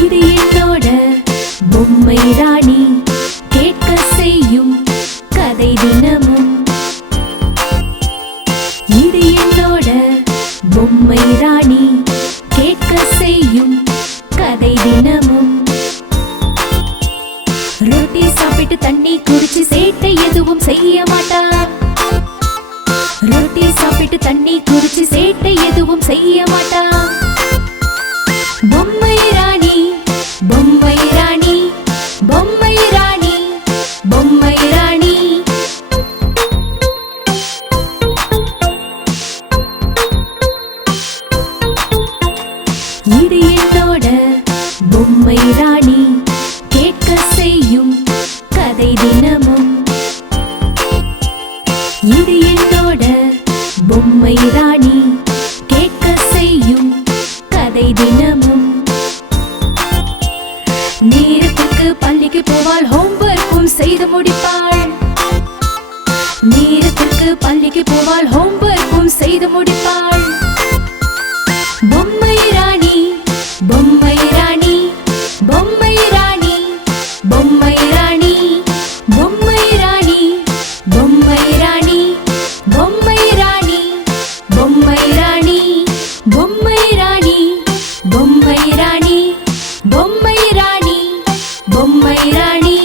இது என்னோட பொம்மை ராணி கேட்க செய்யும் கதை தினமும். இது என்னோட பொம்மை ராணி கேட்க செய்யும் கதை தினமும். ரொட்டி சாப்பிட்டு தண்ணி குடிச்சு சேட்டை எதுவும் செய்ய மாட்டா. ரொட்டி சாப்பிட்டு தண்ணி குடிச்சு சேட்டை எதுவும் செய்ய மாட்டா. பொம்மை ராணி பொம்மை ராணி பொம்மை ராணி பொம்மை ராணி. இது என்னோட பொம்மை ராணி கேட்க செய்யும் கதை தினமும். இது என்னோட பொம்மை ராணி கேட்க செய்யும் கதை தினமும். நேரத்துக்கு பள்ளிக்கு போவாள், ஹோம்வொர்க்கும் செய்து முடிப்பாள். நேரத்துக்கு பள்ளிக்கு போவாள், ஹோம்வொர்க்கும் செய்து முடிப்பாள். பொம்மை ராணி பொம்மை ராணி பொம்மை ராணி பொம்மை ராணி பொம்மை ராணி பொம்மை ராணி பொம்மை ராணி பொம்மை ராணி பொம்மை ராணி பொம்மை ராணி பொம்மை ராணி பொம்மை ராணி.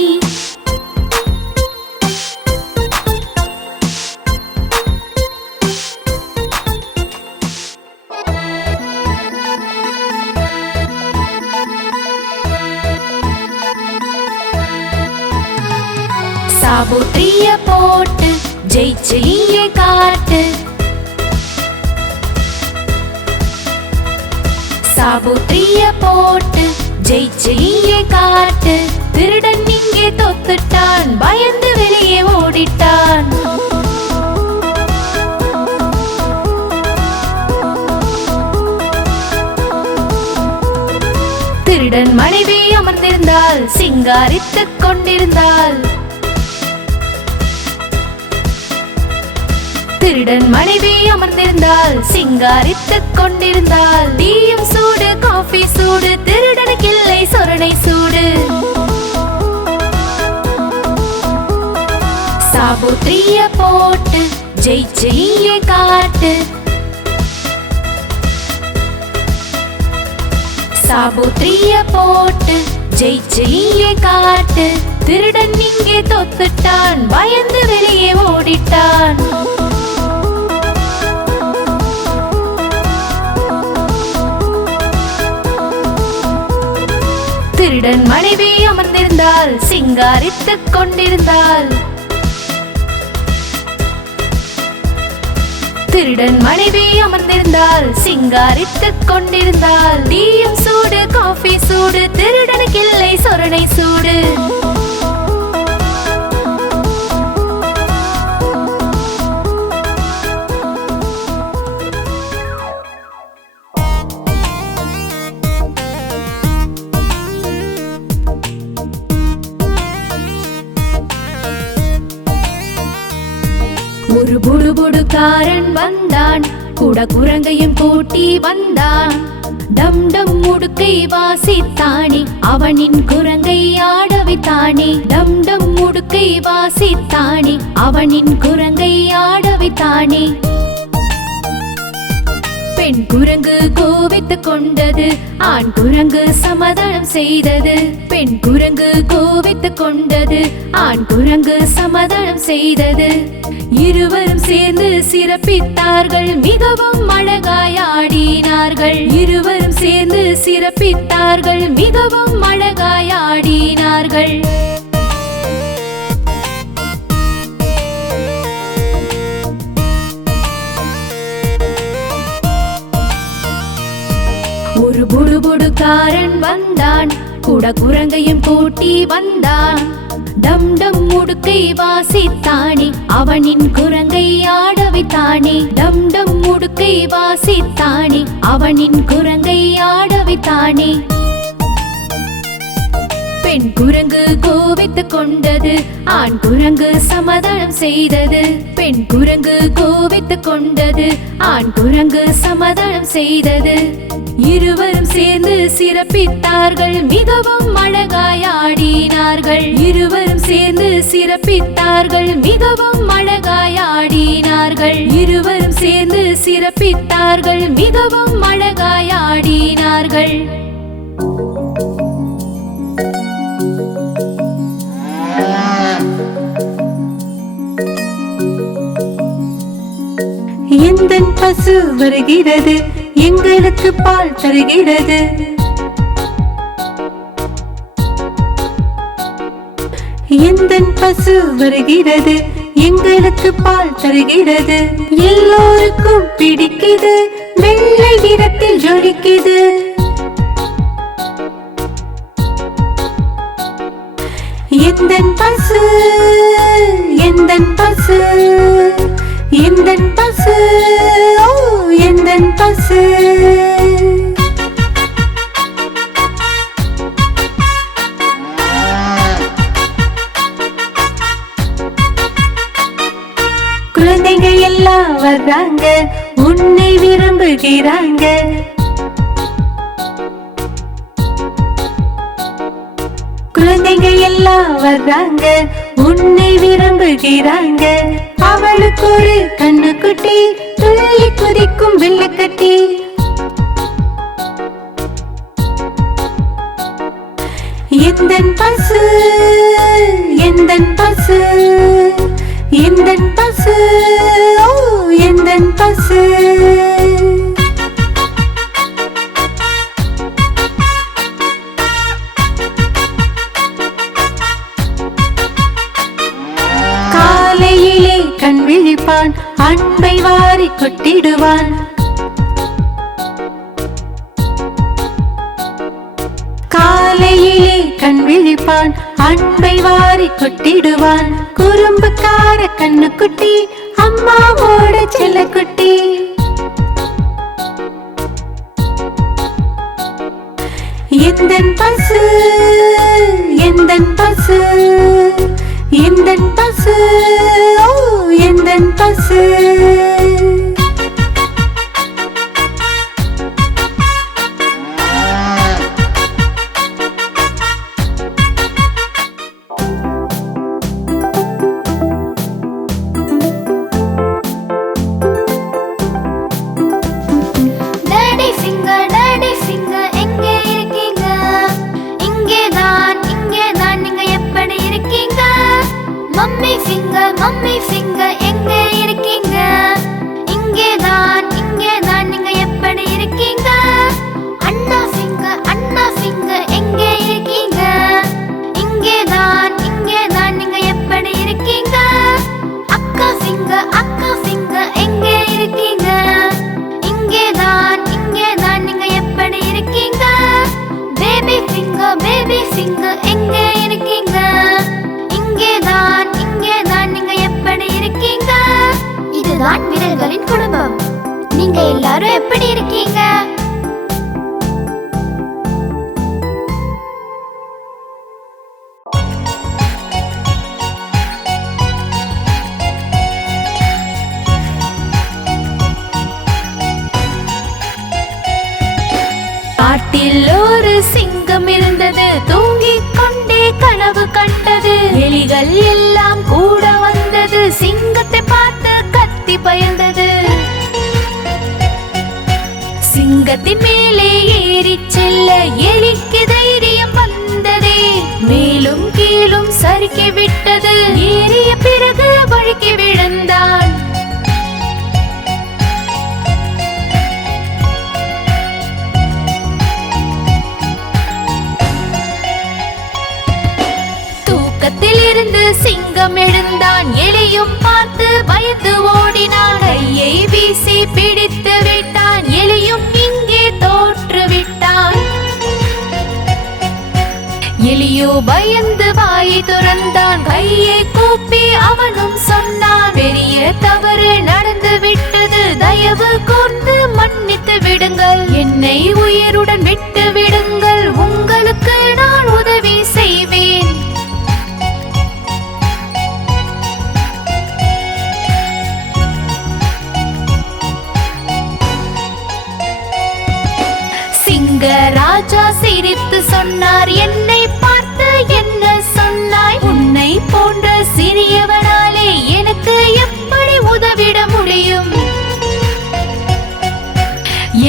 சாபுத்திரிய போட்டு ஜெயிச்சு இங்கே காட்டு. சாபுத்திரிய போட்டு ஜெயிச்சு இங்கே காட்டு. திருடன் இங்கே தோத்துட்டான், பயந்து வெளியே ஓடிட்டான். திருடன் மனைவி அமர்ந்திருந்தாள், சிங்காரித்துக் கொண்டிருந்தாள். திருடன் மனைவி அமர்ந்திருந்தாள், சிங்காரித்துக் கொண்டிருந்தாள். டீயும் சூடு, காஃபி சூடு, திருடனுக்கு இல்லை சொரணை சூடு. சாபுத்திரிய போட்டு ஜெயிச்சு இங்கே காட்டு. சாபுத்திரிய போட்டு ஜெயிச்சு இங்கே காட்டு. திருடன் இங்கே தோத்துட்டான், பயந்து வெளியே ஓடிட்டான். திருடன் மனைவி அமர்ந்திருந்தாள், சிங்காரித்துக் கொண்டிருந்தாள். திருடன் மனைவி அமர்ந்திருந்தாள், சிங்காரித்துக் கொண்டிருந்தாள். டீயும் சூடு, காஃபி சூடு, திருடனுக்கு இல்லை சொரணை சூடு. ஒரு புடுபுடுக்காரன் வந்தான், கூட குரங்கையும் கூட்டி வந்தான். டம் டம் முடுக்கை வாசித்தானே, அவனின் குரங்கை ஆடவித்தானே. டம் டம் முடுக்கை வாசித்தானே, அவனின் குரங்கை ஆடவித்தானே. பெண் குரங்கு கோவித்துக் கொண்டது, ஆண் குரங்கு சமாதானம் செய்தது. பெண் குரங்கு கோவித்துக் கொண்டது, ஆண் குரங்கு சமாதானம் செய்தது. இருவரும் சேர்ந்து சிறப்பித்தார்கள், மிகவும் அழகாய் ஆடினார்கள். இருவரும் சேர்ந்து சிறப்பித்தார்கள், மிகவும் அழகாய் ஆடினார்கள். ஒரு புடுபுடுக்காரன் வந்தான், கூட குரங்கையும் கூட்டி வந்தான். டம் டம் முடுக்கை வாசித்தானே, அவனின் குரங்கை ஆடவித்தானே. டம் டம் முடுக்கை வாசித்தானே, அவனின் குரங்கை ஆடவித்தானே. பெண் குரங்கு கோவித்துக் கொண்டது, ஆண் குரங்கு சமாதானம் செய்தது. பெண் குரங்கு கோவித்துக் கொண்டது, ஆண் குரங்கு சமாதானம் செய்தது. இருவரும் சேர்ந்து சிறப்பித்தார்கள், மிகவும் அழகாய் ஆடினார்கள். இருவரும் சேர்ந்து சிறப்பித்தார்கள், மிகவும் அழகாய் ஆடினார்கள். இருவரும் சேர்ந்து சிறப்பித்தார்கள், மிகவும் அழகாய் ஆடினார்கள். எந்தன் பசு வருகிறது, எங்களுக்கு பால் தருகிறது. எந்தன் பசு வருகிறது, எங்களுக்கு பால் தருகிறது. எல்லோருக்கும் பிடிக்குது, வெள்ளை நிறத்தில் ஜொலிக்குது. எந்தன் பசு, எந்தன் பசு, எந்தன் பசு, ஓ எந்தன் பசு. குழந்தைங்க எல்லாம் வர்றாங்க, உன்னை விரும்புகிறாங்க. குழந்தைங்க எல்லாம் வர்றாங்க, உன்னை விரும்புகிறாங்க. அவளுக்கு ஒரு கண்ணுக்குட்டி, துள்ளி குதிக்கும் வெள்ளக்கட்டி. எந்தன் பசு, எந்தன் பசு, எந்தன் பசு, ஓ எந்தன் பசு. காலையிலே கண் விழிப்பான், அன்பை வாரி கொட்டிடுவான். காலையிலே கண் விழிப்பான், அன்பை வாரி கொட்டிடுவான். குறும்புக்கார கண்ணுக்குட்டி, அம்மாவோட செல்லக்குட்டி. எந்தன் பசு, எந்தன் பசு, எந்தன் பசு, ஓ எந்தன் பசு. மம்மி ஃபிங்கர் எங்க இருக்கீங்க? இங்கேதான் நீங்க எப்படி இருக்கீங்க? அண்ணா ஃபிங்கர் எங்க இருக்கீங்க? இங்கேதான் நீங்க எப்படி இருக்கீங்க? அக்கா ஃபிங்கர் எங்க இருக்கீங்க? இங்கேதான் நீங்க எப்படி இருக்கீங்க? பேபி ஃபிங்கர் எங்க இருக்கீங்க? இங்கேதான் நீங்க எப்படி இருக்கீங்க? இதுதான் விரல்களின் குடும்பம். நீங்க எல்லாரும் எப்படி இருக்கீங்க? காட்டில் ஒரு சிங்கம் இருந்தது, தூங்கிக் கொண்டே கனவு கண்டது. எலிகள் எல்லாம் கூட வந்தது, சிங்கத்தை பார்த்து கத்தி பயந்தது. சிங்கத்தின் மேலே ஏறி செல்ல எலிக்கு தைரியம் வந்ததே. மேலும் கீழும் சறுக்கி விட்டது, ஏறிய பிறகு வழுக்கி விழுந்தான். இருந்து சிங்கம் எழுந்தான், எலியும் பார்த்து பயந்து ஓடினான். கையை வீசி பிடித்து விட்டான், எலியும் இங்கே தோற்று விட்டான். எலியோ பயந்து வாயை துறந்தான், கையை கூப்பி அவனும் சொன்னான். பெரிய தவறு நடந்து விட்டது, தயவு கூர்ந்து மன்னித்து விடுங்கள். என்னை உயிருடன் விட்டு விடுங்கள், உங்களுக்கு நான் உதவி செய்வேன். ராஜா சிரித்து சொன்னார், என்னை பார்த்து என்ன சொன்னாய்? உன்னை போன்ற சிறியவனாலே எனக்கு எப்படி உதவிட முடியும்?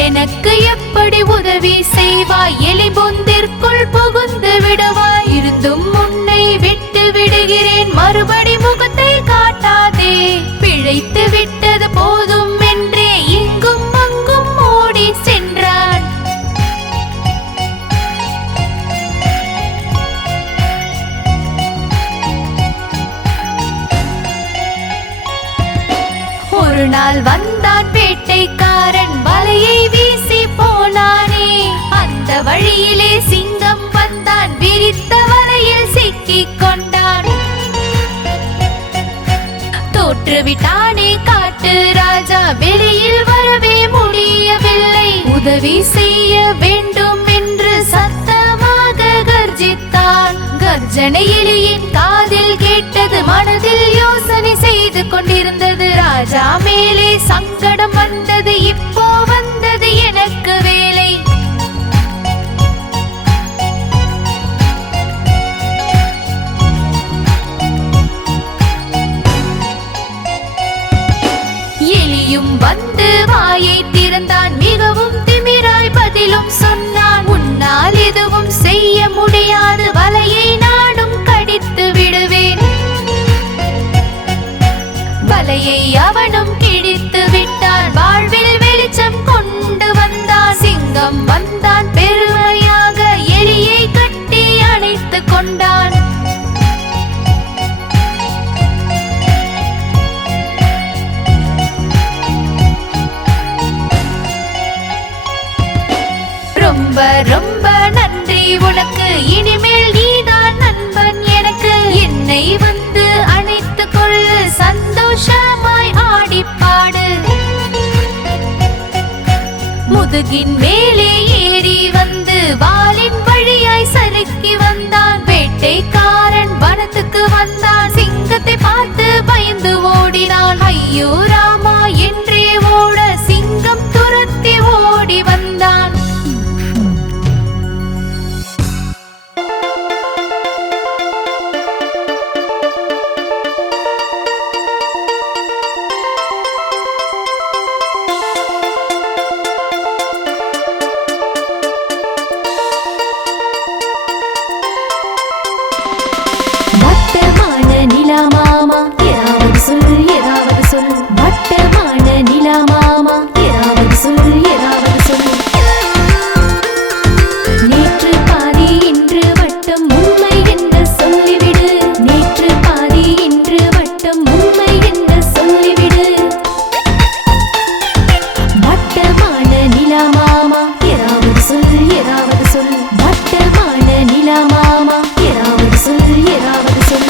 எனக்கு எப்படி உதவி செய்வாய்? எலி பொந்திற்குள் புகுந்து விடுவாய். இருந்தும் உன்னை விட்டு விடுகிறேன், மறுபடி முகத்தை காட்டாதே. பிழைத்து விட்டது போதும் என்றே இங்கும் அங்கும் ஓடி சென்றான். ஒரு நாள் வந்தான் வேட்டைக்காரன், வலையை வீசி போனானே. அந்த வழியிலே சிங்கம் வந்தான், விரித்த வலையில் சிக்கிக் கொண்டான். தோற்றுவிட்டானே காட்டு ராஜா, வெளியில் வரவே முடியவில்லை. உதவி செய்ய வேண்டும் என்று சத்தமாக கர்ஜித்தான். கர்ஜனை எலியின் காதில் கேட்டது, மனதில் யோசனை செய்து கொண்டிருந்தது. ராஜா மேலே சங்கடம் வந்தது, இப்போ வந்தது எனக்கு வேலை. எலியும் வந்து வாயை திறந்தான், மிகவும் திமிராய் பதிலும் சொன்னான். உன்னால் எதுவும் செய்ய முடியாது, வலையை நானும் கடித்து விடுவேன். வலையை அவனும் கிழித்து விட்டான், வாழ்வில் வெளிச்சம் கொண்டு வந்தான். சிங்கம் வந்தான், பெருமையாக எலியை கட்டி அணைத்து கொண்டான். ரொம்ப ரொம்ப நன்றி உனக்கு, இனிமேல் நீதான் நண்பன் எனக்கு. என்னை வந்து அணைத்து கொள்ளு, சந்தோஷமாய் ஆடிப்பாடு. முதுகின் மேலே ஏறி வந்து வாலின் வழியாய் சறுக்கி வந்தான். வேட்டைக்காரன் வனத்துக்கு வந்தான், சிங்கத்தை பார்த்து பயந்து ஓடினான். ஐயோ ராமா என்றே ஓட சிங்கம் துரத்தி ஓடி வந்தான். நிலாமாமா ஏதாவது சொல், ஏதாவது சொல். வட்டமான நிலாமாமா ஏதாவது சொல், ஏதாவது சொல். நேற்று பாதி இன்று வட்டம் உண்மை என்று சொல்லிவிடு. நேற்று பாதி இன்று வட்டம் உண்மை என்று சொல்லிவிடு. வட்டமான நிலாமாமா ஏதாவது சொல், ஏதாவது சொல். வட்டமான நிலாமாமா ஏதாவது சொல், ஏதாவது சொல்.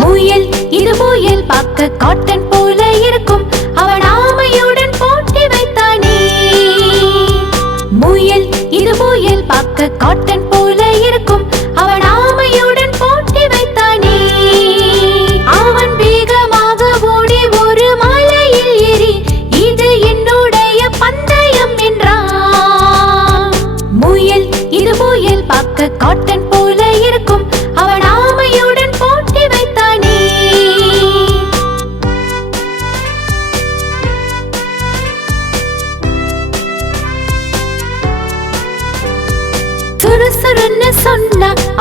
முயல் இது முயல் பார்க்க காட்டன் போல இருக்கும், அவன் ஆமையுடன் போட்டி வைத்தானே. முயல் இது முயல் பார்க்க காட்டன் போல இருக்கும், அவன் ஆமையுடன் போட்டி வைத்தானே. அவன் வேகமாக ஓடி ஒரு மலையில் ஏறி, இது என்னுடைய பந்தயம் என்றான். முயல் இது முயல் பார்க்க காட்டன் போல இருக்கும், அவன் ஆமையுடன்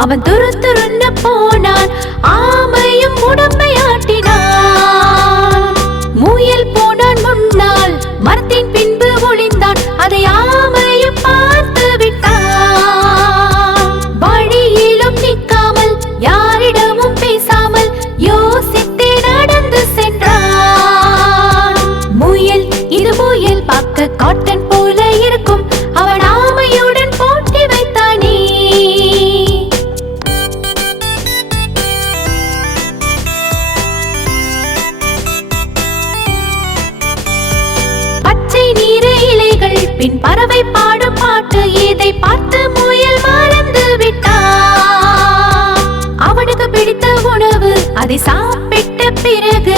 அவன் துரு துருன்னு போனான், ஆமையும் உடம்பை ஆட்டினான். முயல் போனான் முன்னால், மரத்தின் பின்பு ஒளிந்தான், அதை ஆமையும் பார்த்து விட்டான். வழியிலும் நிற்காமல், யாரிடமும் பேசாமல், யோசித்தே நடந்து சென்றான். முயல், இது முயல் பார்க்க காட்டன் போல இருக்கும், அவன் ஆமையுடன் போட்டி வைத்தானே. பச்சை நீர இலைகள் பின் பறவை பாடும் பாட்டு, இதை பார்த்து முயல் மறந்து விட்டான். அவனுக்கு பிடித்த உணவு அதை சாப்பிட்ட பிறகு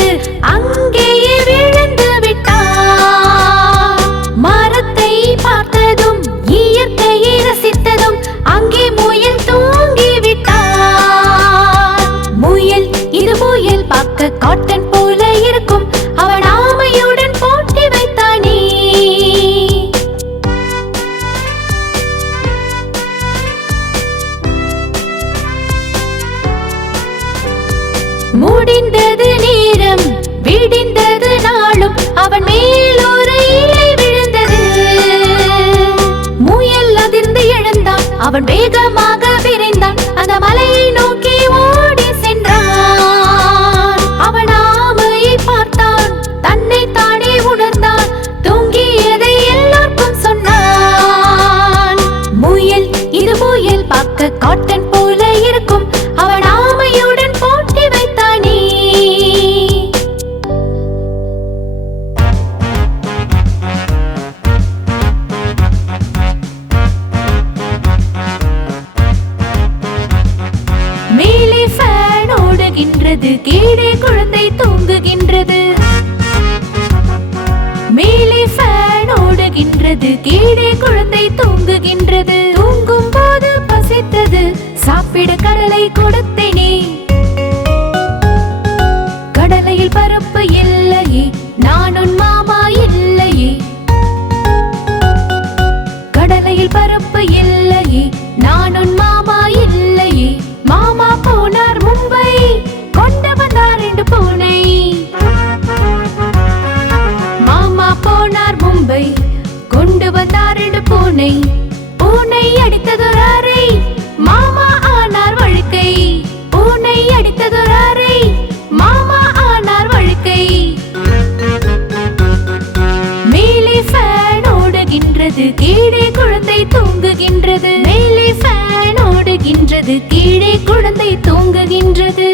அங்கேயே விழுந்து விட்டான். மரத்தை பார்த்ததும் இயற்கையை ரசித்ததும் அங்கே முயல் தூங்கி விட்டான். முயல், இது முயல் பார்க்க காட்டன் போல இருக்கும், அவன் ஆமையுடன் போட்டி வைத்தானே. முடிந்தது நேரம், விடிந்தது நாளும், அவன் மேல் ஒரு இலை விழுந்தது. முயல் அதிர்ந்து எழுந்தான், அவன் வேகமாக விரைந்தான், அந்த மலையை நோக்கி ஓடி சென்றான். அவன் ஆமையை பார்த்தான், தன்னை தானே உணர்ந்தான், தூங்கியதை எல்லாருக்கும் சொன்னான். முயல், இது முயல் பார்க்க காட்டன் போல இருக்கும், அவன் ஆமையுடன் போட்டி வைத்தானே. மேலே ஃபேன் ஓடுகின்றது, கீழே குழந்தை தூங்குகின்றது. மேலே ஃபேன் ஓடுகின்றது, கீழே குழந்தை தூங்குகின்றது. தூங்கும் போது பசித்தது, சாப்பிட கடலை கொடுத்தேனே. கடலையில் பருப்பு இல்லையே, நான் உன் மாமா இல்லையே. கடலையில் பருப்பு இல்லையே, நான் உன் மாமா இல்லையே. மாமா போனார் மும்பை, கொண்டு வந்தார் 2 பூனை. மாமா போனார் மும்பை, கொண்டு வந்தார் 2 பூனை. பூனை அடித்ததொரு அறை, மாமா ஆனார் வழுக்கை. பூனை அடித்ததொரு அறை, மாமா ஆனார் வழுக்கை. மேலே ஃபேன் ஓடுகின்றது, கீழே குழந்தை தூங்குகின்றது. மேலே ஃபேன் ஓடுகின்றது, கீழே குழந்தை தூங்குகின்றது.